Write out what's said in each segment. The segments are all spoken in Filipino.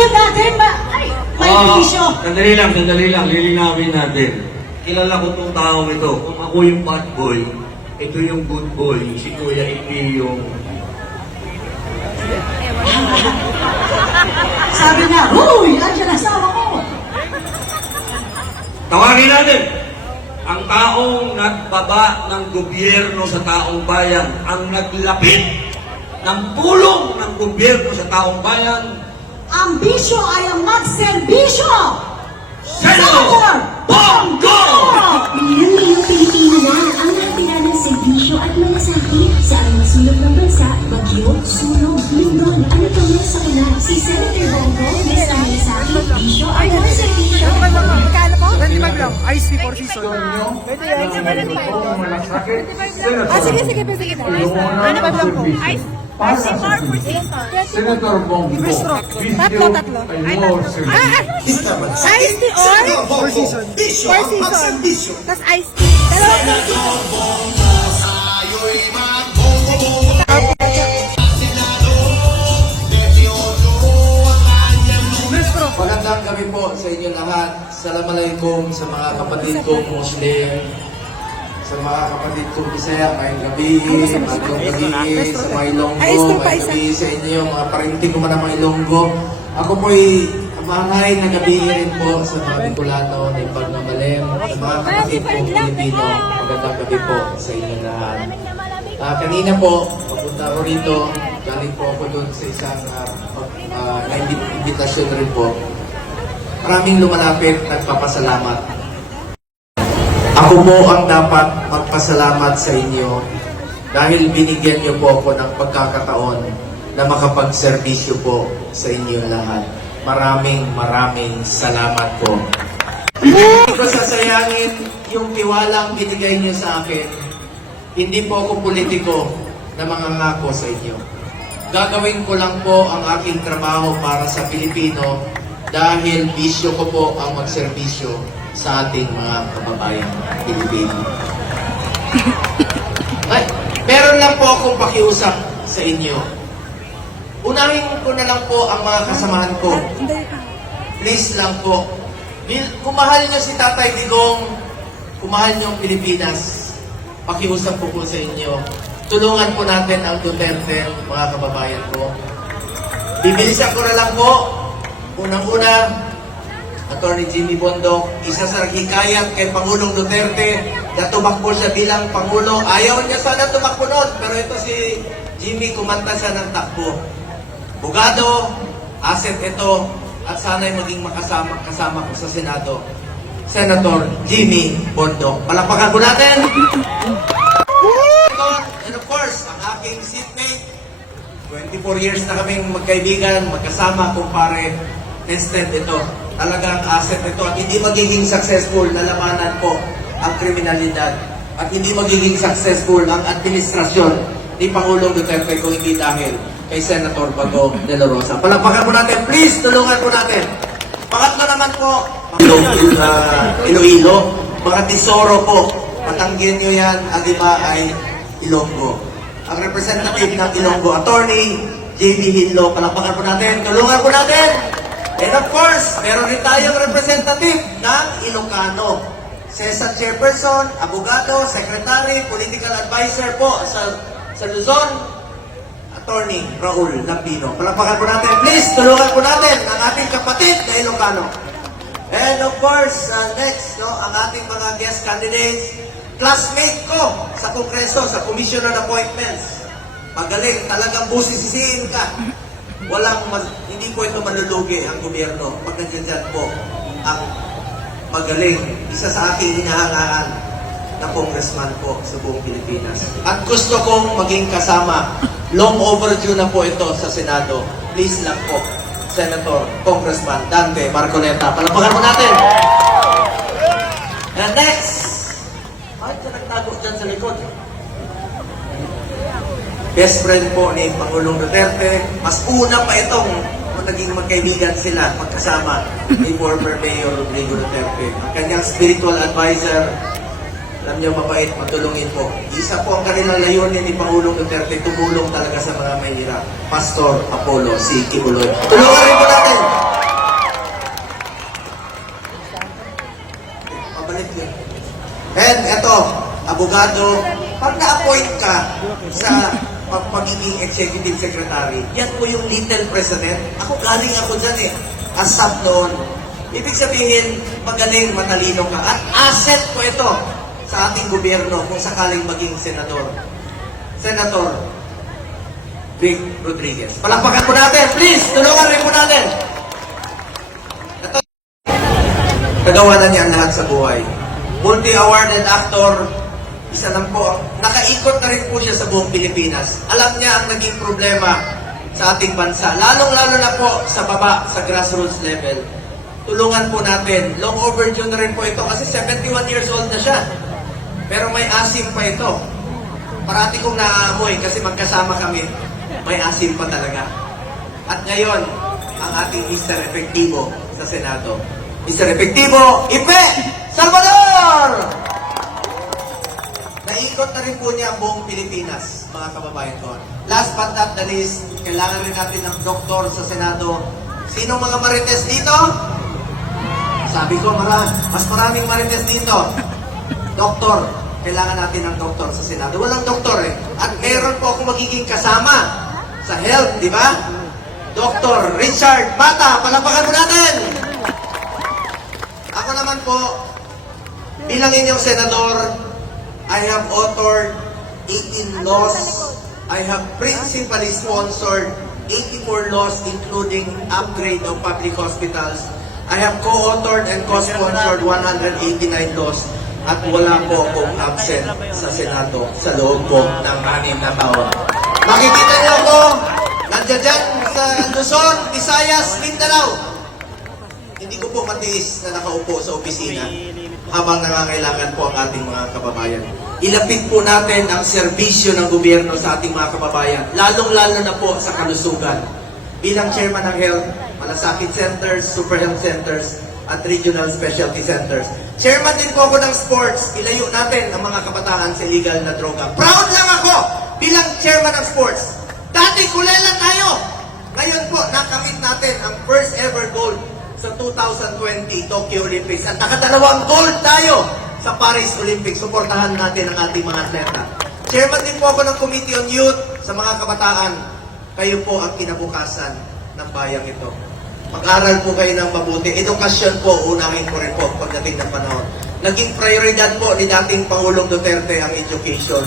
Susunod natin, may bisyo. Sandali lang, lilinawin natin. Kilala ko tong taong ito. Kung ako yung bad boy, ito yung good boy. Si Kuya Ipi yung... Sabi na, huy, andyan asawa ko. Tawagin natin! Ang taong nagbaba ng gobyerno sa taong bayan, ang naglapit ng tulong ng gobyerno sa taong bayan, Ang bisyo ay ang magserbisyo. Senator Bongo! Bilang-bilang Pilipino na ang nakatira ng serbisyo at malasakit sa ang masulog ng bansa, bagyo, sunog, lindol, ano pa man sa kuna. Si Senator Bongo, bes na malasakit, bisyo at mga serbisyo. Magkano po? 25 lang. Ice tea for season. Pwede yan. Sige. Ano ba lang po? Ice? Ice tea for season. Senator Bongo, Tatlo. Ice tea or? For season. For season. Tapos ice tea. magandang gabi po sa inyo lahat. Assalamualaikum sa mga kapatid kong Muslim, sa mga kapatid kong Bisaya, ngayong gabi, magandang gabi sa mga Ilonggo, ngayong gabi sa inyo, mga parinting ko man ang mga Ilonggo. Ako po'y mahay na gabi rin po sa mga Bicolano na ipagmamalim, sa mga kapatid kong Pilipino, magandang gabi po sa inyo lahat. Kanina po, papunta ko rito, galing po ako doon sa isang invitation rin po. Maraming lumalapit, nagpapasalamat. Ako po ang dapat magpasalamat sa inyo dahil binigyan niyo po ako ng pagkakataon na makapagserbisyo po sa inyo lahat. Maraming salamat po. Hindi ko sasayangin yung tiwalang binigay niyo sa akin. Hindi po ako politiko na mangangako sa inyo. Gagawin ko lang po ang aking trabaho para sa Pilipino dahil bisyo ko po ang magserbisyo sa ating mga kababayan Pilipino. Ay, meron lang po akong pakiusap sa inyo. Unahin ko na lang po ang mga kasamahan ko. Please lang po. Kung mahal niyo si Tatay Digong, kung mahal niyo ang Pilipinas, pakiusap po sa inyo. Tulungan po natin ang Duterte, mga kababayan ko. Bibilisan ko na lang po. Unang-una, Atty. Jimmy Bondoc, isa sa hikayat kay Pangulong Duterte na tumakbo siya bilang Pangulo. Ayaw niya sana tumakbo noon, pero ito si Jimmy kumanta siya ng takbo. Bugado, asset ito, at sana'y maging kasama ko sa Senado. Senator Jimmy Bondoc. Palakpakan ko natin! And of course, ang aking seatmate, 24 years na kaming magkaibigan, magkasama, kumpare. Instead ito, talagang asset ito at hindi magiging successful na labanan po ang kriminalidad at hindi magiging successful ang administrasyon ni Pangulong Duterte kung hindi dahil kay Senator Bago de la Rosa. Palakpakan po natin, please, tulungan po natin. Pangatlo naman po, Iloilo, mga Tesoro po, patanggihan nyo yan, ang iba ay Ilonggo. Ang representative ng Ilonggo, Attorney J.B. Hillo, palakpakan po natin, tulungan po natin. And of course, meron rin tayong representative ng Ilocano. Cesar Chairperson, abogado, secretary, political advisor po sa Luzon, Attorney Raul Lampino. Palakpakan po natin. Please, tulungan po natin ang ating kapatid na Ilocano. And of course, next, ang ating mga guest candidates, classmate ko sa Kongreso, sa Commission on Appointments. Magaling, talagang busisisiin ka. Hindi po ito manlulugi ang gobyerno pag nandiyan po ang magaling, isa sa aking hinahangaan na congressman po sa buong Pilipinas. At gusto kong maging kasama. Long overdue na po ito sa Senado. Please lang po, Senator, Congressman Dante Marcoleta. Palakpakan mo natin! And next, bakit ka nagtago dyan sa likod? Best friend po ni Pangulong Duterte. Mas una pa itong naging magkaibigan sila, magkasama ni former Mayor Rodrigo Duterte. Ang kanyang spiritual advisor, alam niyo, mabait, matulungin po. Isa po ang kanilang layunin ni Pangulong Duterte, tumulong talaga sa mga mahirap. Pastor Apollo C. Kibuloy. Tulungan rin po natin! abogado, pag na-appoint ka sa pagiging executive secretary, yan po yung little president. Ako galing ako dyan as sub noon. Ibig sabihin, magaling, matalino ka. At asset ko ito sa ating gobyerno kung sakaling maging senador. Senator Vic Rodriguez. Palakpakan po natin, please! Tulungan rin po natin! Ito, nagawa na niya ang lahat sa buhay. Multi-awarded actor, isa lang po. Nakaikot na rin po siya sa buong Pilipinas. Alam niya ang naging problema sa ating bansa. Lalong-lalo na po sa baba, sa grassroots level. Tulungan po natin. Long overdue na rin po ito kasi 71 years old na siya. Pero may asim pa ito. Parati kong naaamoy kasi magkasama kami. May asim pa talaga. At ngayon, ang ating Mr. Efektibo sa Senado. Mr. Efektibo, Ipe Salvador! Naikot na rin po niya ang buong Pilipinas, mga kababayan ko. Last but not the least, kailangan rin natin ng doktor sa Senado. Sinong mga marites dito? Sabi ko, mas maraming marites dito. Doktor, kailangan natin ng doktor sa Senado. Walang doktor At meron po ako magiging kasama sa health, di ba? Dr. Richard Mata, palapakan mo natin! Ako naman po, bilang inyong senador, I have authored 18 laws. I have principally sponsored 84 laws including upgrade of public hospitals. I have co-authored and co-sponsored 189 laws at wala po akong absent sa Senado sa loob po ng 6 na taon. Makikita niyo ako, nandiyan dyan sa Luzon, Visayas, Mindanao. Hindi ko po matiis na nakaupo sa opisina habang nangangailangan po ang ating mga kababayan. Ilapit po natin ang serbisyo ng gobyerno sa ating mga kababayan, lalong-lalo na po sa kalusugan. Bilang chairman ng health, malasakit centers, super health centers, at regional specialty centers. Chairman din po ako ng sports, ilayo natin ang mga kabataan sa illegal na droga. Proud lang ako bilang chairman ng sports. Dati kulela tayo. Ngayon po, nakamit natin ang first ever gold sa 2020 Tokyo Olympics. At nakadalawang gold tayo sa Paris Olympics. Suportahan natin ang ating mga atleta. Chairman din po ako ng Committee on Youth sa mga kabataan. Kayo po ang kinabukasan ng bayang ito. Mag-aral po kayo ng mabuti. Edukasyon po, unahin ko rin po pagdating ng panahon. Naging prioridad po ni dating Pangulong Duterte ang education.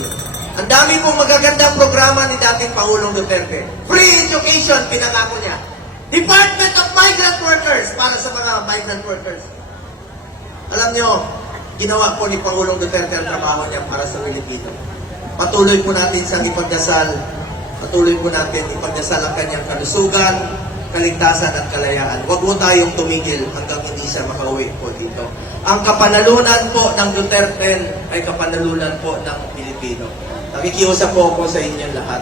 Ang dami pong magagandang programa ni dating Pangulong Duterte. Free education, pinangako niya. Department of Migrant Workers para sa mga migrant workers. Alam nyo, ginawa po ni Pangulong Duterte ang trabaho niya para sa Pilipino. Patuloy po natin siyang ipagdasal. Patuloy po natin ipagdasal ang kanyang kalusugan, kaligtasan at kalayaan. Huwag mo tayong tumigil hanggang hindi siya makauwi po dito. Ang kapanalunan po ng Duterte ay kapanalunan po ng Pilipino. Nakikiusap po ako sa inyong lahat.